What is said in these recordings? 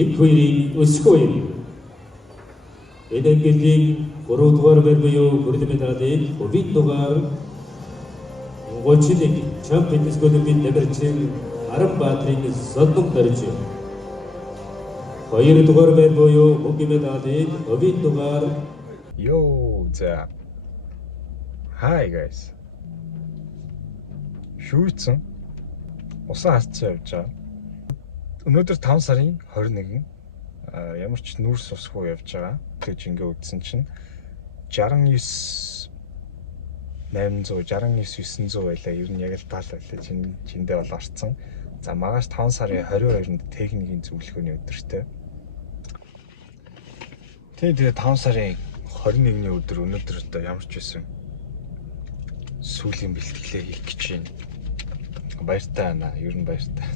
Эд хоёрын өсгөө юм. Эдэнгэлийн 3 дугаар байр буюу хүрэлцэн медалийн хувийн дугаар 31 чемпионс голын нэмэрчин Аранбаатрын Содон дөрж. 2 дугаар байр буюу мөнгөн медалийн хувийн дугаар Yo, hi guys. Шүүцэн усан хасцсан явж байгаа. Өнөөдөр 5 сарын 21 ямар ч нүүрс усгүй явж байгаа. Тэгж ингээ үдсэн чинь 69 800 69 900 байлаа. Ер нь яг л таал байлаа. Чиндээ бол орцсон. За магаш 5 сарын 22-нд техникийн зөвлөгөөний өдөртэй. Тэгээ 5 сарын 21-ний өдөр өнөөдөр одоо ямар ч байсан сүүлийн бэлтгэлээ хийх гэж байна. Баяртай байна. Ер нь баяртай.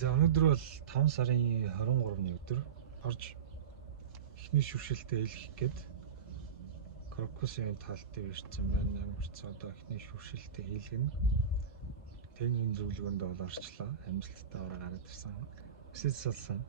За өнөөдөр бол 5 сарын 23-ны өдөр орж эхний шүршээлтээ хэлэх гээд Крокусын таалтыг ирсэн байна. Ямар ч одоо эхний шүршээлтээ хийлгэнэ. Техникийн зөвлөгөөнд бол орчлоо. Амжилттайгаар гараад ирсэн. Өсөж салсан.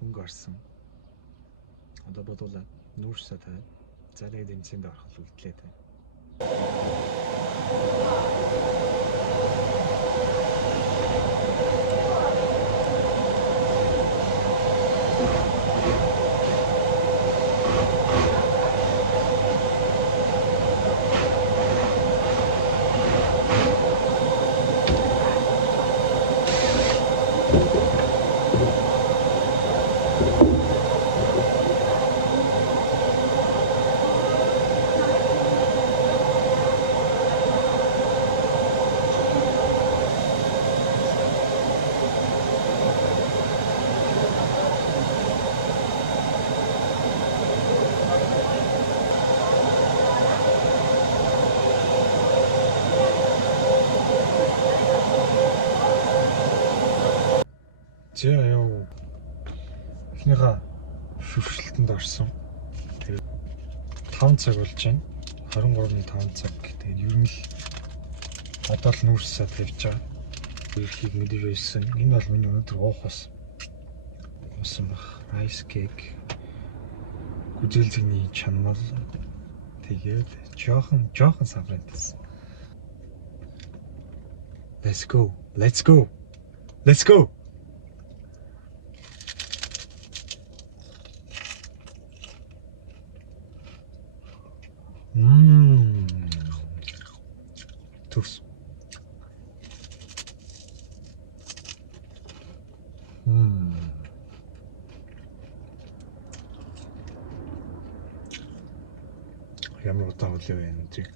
Хөнгө орсон. Одоо бодвол нүүрсээ тавиад зарыг тэмцээнд орох үлдлээ тэ. За яа. Эхнийхээ шүршилтэнд орсон. Тэгээд 5 цаг болж байна. 23-ны 5 цаг. Тэгээд ер нь л одоо л нүүрсээ тавьж байгаа. Өөрхийг мэдэж байсан. Энэ бол миний өнөөдөр уух бас усан баг. Ice cake. Гүзэлзэгний чанмал. Тэгээд жоохон саврантас. Let's go. Let's go. Let's go. Тус. Ямар удаан хөлөө вэ энэ чинь?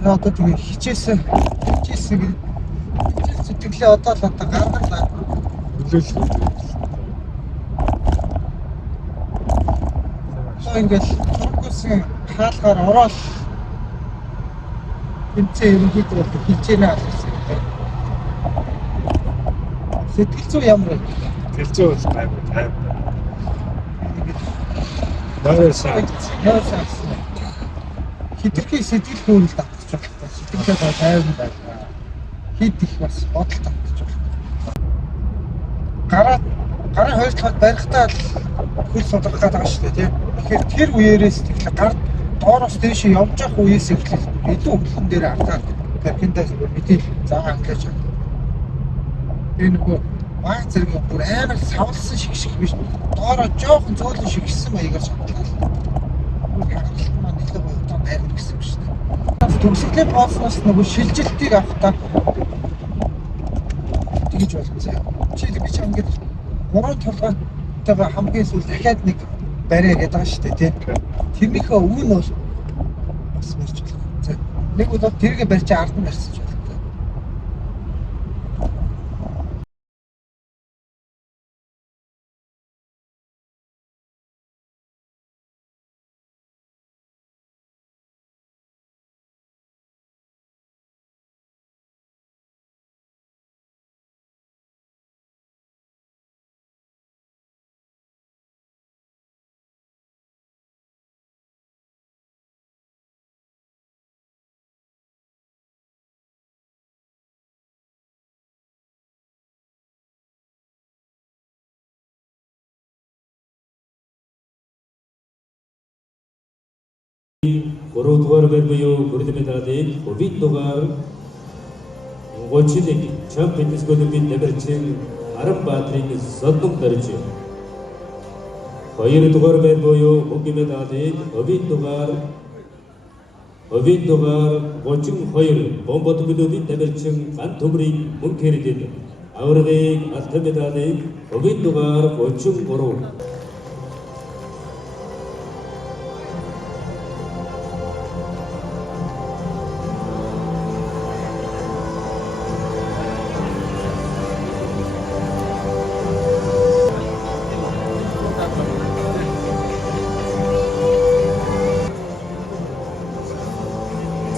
За одоо тэгээ хичээсэн сэтгэлээ одоо л гаргалаа. Нөлөөлөх. Ингээл Крокусын хаалгаар ороод тэмцээ ерөнхийдөө хичээнэ гэсэн юм. Сэтгэл зүй ямар вэ? Сэтгэл зүй бол гайваа. Нөөсөө хитрхи сэтгэл хөдлөлд татчих байна. Сэтгэлээ тайван байна. Хит их бас бодол татчих байна. Гарын хоёр талд барихтаа хөл судрах гэдэг шүү дээ тийм. Тэгэхээр тэр үеэрээс тэгэхээр гар доороос дээш явж явах үеэс эхлэх илүү хөлн дээр хатаад паркиндаас мэдээ заагаа англиж байна. Энэ нөгөө баг зэрэг бүр амар савлсан шиг биш. Доороо жоохон зөөлөн шигсэн маягаар шатлаа. Хагалт маань илүү удаан байрна гэсэн үг шүү дээ. Төгсгөлийн боосноос нөгөө шилжилтийг авахтаа тэгж болсон. Чи ингээд 3 толгойтойгоо хамгийн сүүл дахиад нэг барья гэдэг байгаа шүү дээ тийм. Тэрнийхээ өмнө бол бас барьж болох. Нэг удаа тэргээ барьж ард нь барьсан ч 3 дугаар байр буюу бүрд медалийн хувийн дугаар голчидын чемпионс гөлөгийн нэмэрчин Аранбаатрын зодон дөрж 2 дугаар байр буюу мөнгөн медалийн хувийн дугаар 32 бомбот гөлөгийн нэмэрчин ган төмрийн мөнхөрдөн аврагын алтан медалийн хувийн дугаар 33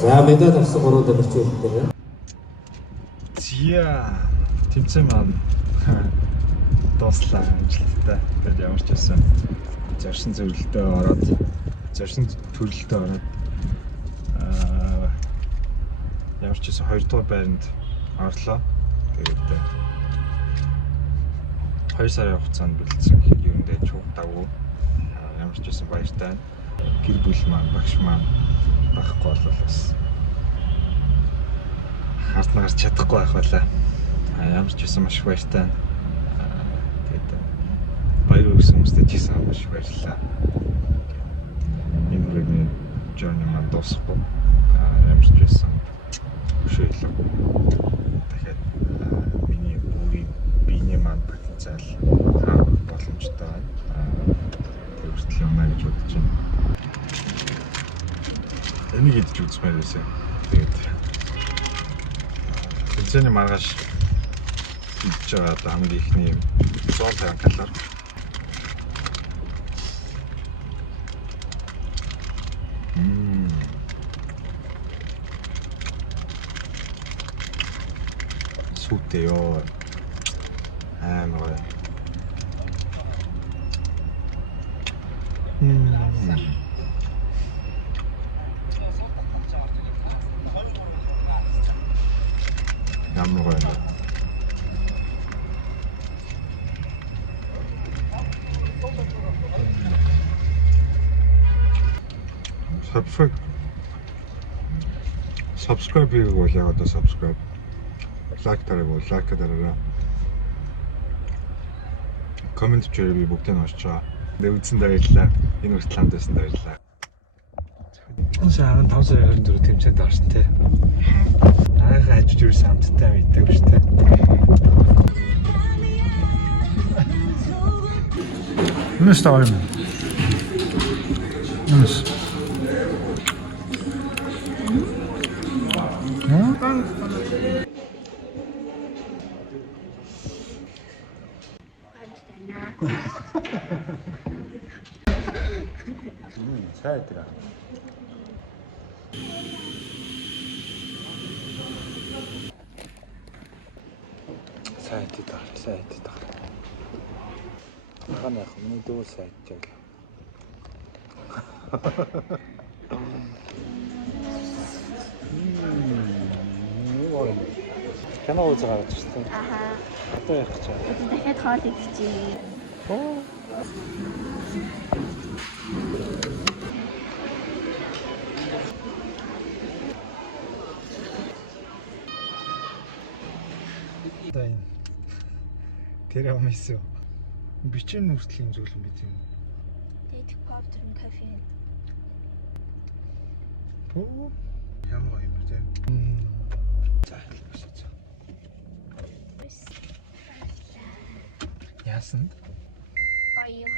За медаль авсан 3 дамжиж байна. Зя тэмцээн маань дуслаа амжилттай. Тэгээд ямар ч байсан зорьсон зөвлөлтөд ороод зорьсон төрөлтөд ороод ямар ч байсан 2 дугаар байранд орлоо. Тэгээд 2 сарын хугацаанд бэлдсэн юундээ чуг давгүй ямар ч байсан баяртай. Гэр бүл маань багш маань байхгүй болов бас хартнаас чадахгүй байх байлаа. Ямар ч байсан маш баяртай. Тэгээд баяр өгсөн хүмүүстээ ч гэсэн маш баярлалаа. Энэ үргийн journey маань дуусахгүй. Ямар ч байсан хөшөөлөг. Тэгэхээр миний бүрийн биений маань потенциал боломжтой байна. Тэрвэртэл юмаа гэж бодож байна. Энийг идэж үзмээр байсан. Тэгээд тэмцээний маргааш идэж байгаа хамгийн ихний 150 калори. Сүтээ ёо. Амар. Ямар гоё. Subscribe хийгээгүй бол яг одоо subscribe. Like дараагүй like дараарай. Comment хийгээ би бүгдийг нь уншиж байгаа. Үзсэн баярлалаа. Энэ хүртэл хамт байсан баярлалаа. Сая 15 сая 24 тэмцээнд орсон тий. Ааха ажиж ирсэн хамттай мэддэг биш тий. Ну что, Ольга? Ну что? Сайдра. Сайдра. Ханах миний дүү сайддаг. Кино үзэж байгаа ч тийм. Аха. Одоо яах гэж байна? Дахиад хоол идчихье. Оо. Дай. Тэр амисо. Бичэн нүртлийн зүйл юм бид юм. Дэйт повдер нь кофе. Оо. Ямар юм бэ? За хэлбэсэж. Яасан? Баям